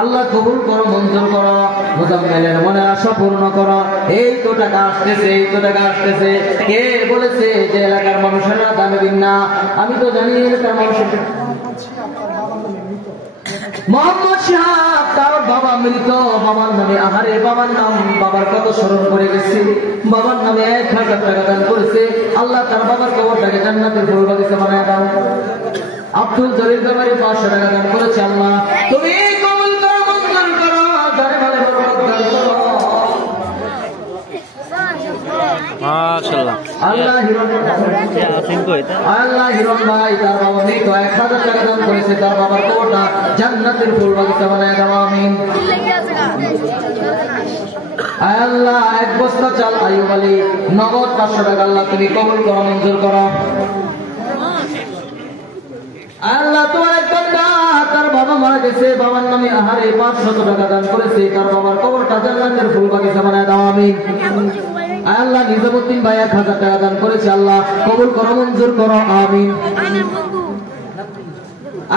আল্লাহ কবুল করো, মঞ্জুর করো, মুজাম্মিলের মনে আশা পূর্ণ করো। এই তো টাকা আসতেছে, এই তো টাকা আসতেছে। কে বলেছে যে এলাকার মানুষেরা দান দিন না? আমি তো জানি এলাকার মানুষের মোহাম্মদ সাহেব তার বাবা মৃত, বাবার নামে আহারে বাবার নাম, বাবার কত স্মরণ করে গেছে, বাবার নামে 1000 টাকা দান করেছে। আল্লাহ তার বাবার কবরটাকে জান্নাতের ফুল বাগিচা বানায় দাও। আব্দুল জলিল ব্যাপারী 500 টাকা দান করেছে। আল্লাহ তুমি কবুল করো, মঞ্জুর করো, দানে মালে বরকত দান করো। মাশাআল্লাহ। আল্লাহ হিরণ ভাই তার বাবা মৃত 1000 টাকা দান করেছে। তার বাবার কবরটা জান্নাতের ফুল বাগিচা বানায় দাও। আমিন। আল্লাহ 1 বস্তা চাল আইয়ুব আলী নগদ 500 টাকা আল্লাহ তুমি কবুল করো, মঞ্জুর করো। আল্লাহ তোমার এক বান্দা তার বাবা মারা গেছে, বাবার নামে আহারে 500 টাকা দান করেছে। তার বাবার কবরটা জান্নাতের ফুল বাগিচা বানায় দাও। আমিন। আল্লাহ নিজামুদ্দিন ভাই 1000 টাকা দান করেছে। আল্লাহ কবুল করো, মঞ্জুর করো। আমিন।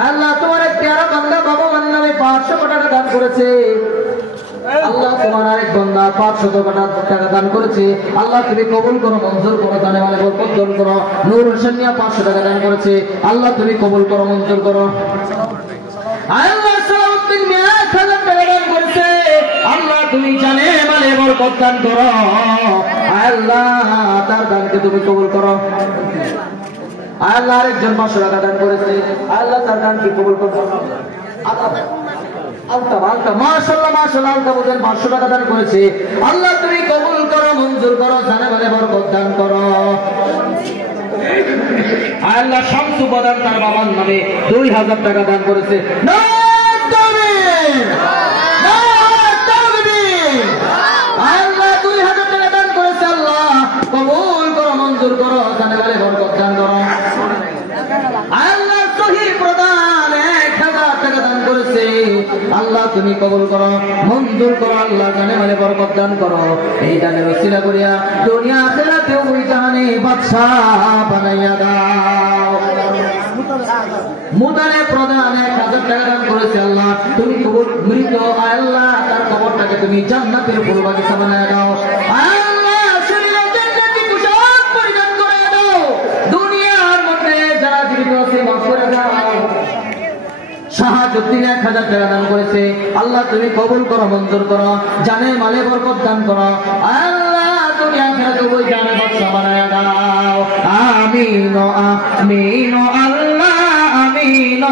আল্লাহ তোমার এক প্যারা বান্দা বাবা মার নামে 500 টাকা দান করেছে। আল্লাহ তোমার আরেক বান্দা 500 টাকা দান করেছে। আল্লাহ তুমি কবুল করো, মঞ্জুর করো, দানে মালে বরকত দান করো। নূর হোসেন মিয়া 500 টাকা দান করেছে। আল্লাহ তুমি কবুল করো, মঞ্জুর করো। আল্লাহ সালাউদ্দিন মিয়া 1000 টাকা দান করেছে। আল্লাহ তুমি জানে মালে বরকত দান করো। আল্লাহ তার দানকে তুমি কবুল করো। আল্লাহ আরেকজন 500 টাকা দান করেছে। আল্লাহ তার দানকে কবুল করো। মাশাআল্লাহ মাশাআল্লাহ 500 টাকা দান করেছে। আল্লাহ তুমি কবুল করো, মঞ্জুর করো, জানে বলে বরকত দান করো। আল্লাহ শামসু বাদান তার বাবার নামে 2000 টাকা দান করেছে। আল্লাহ 2000 টাকা দান করেছে। আল্লাহ কবুল করো, মঞ্জুর করো, জানে বলে বরকত দান করো। আল্লাহ শহীদ প্রধান 1000 টাকা দান করেছে। আল্লাহ তুমি কবুল করো, মঞ্জুর করো, আল্লাহ জানে মানে বরকত দান করো। এই দানের ওসিলা করিয়া দুনিয়া আখিরাতে ওই জাহানে বাদশা বানাইয়া দাও। মুদানে প্রধান 1000 টাকা দান করেছে। আল্লাহ তুমি কবুল মৃত আল্লাহ তার কবরটাকে তুমি জান্নাতের ফুল বাগিচা বানাইয়া দাও। আল্লাহ শরীরে জান্নাতি পোশাক পরিধান করে দাও। দুনিয়ার মধ্যে যারা জীবিত আছে মাফ করে দাও। শাহাদুদ্দিন 1000 টাকা দান করেছে। আল্লাহ তুমি কবুল করো, মঞ্জুর করো, জানে মালে বরকত দান করো। আল্লাহ তুমি আখিরাতে ওই জানে বাদশা বানায়া দাও। আমিন আমিন আল্লাহ আমিন।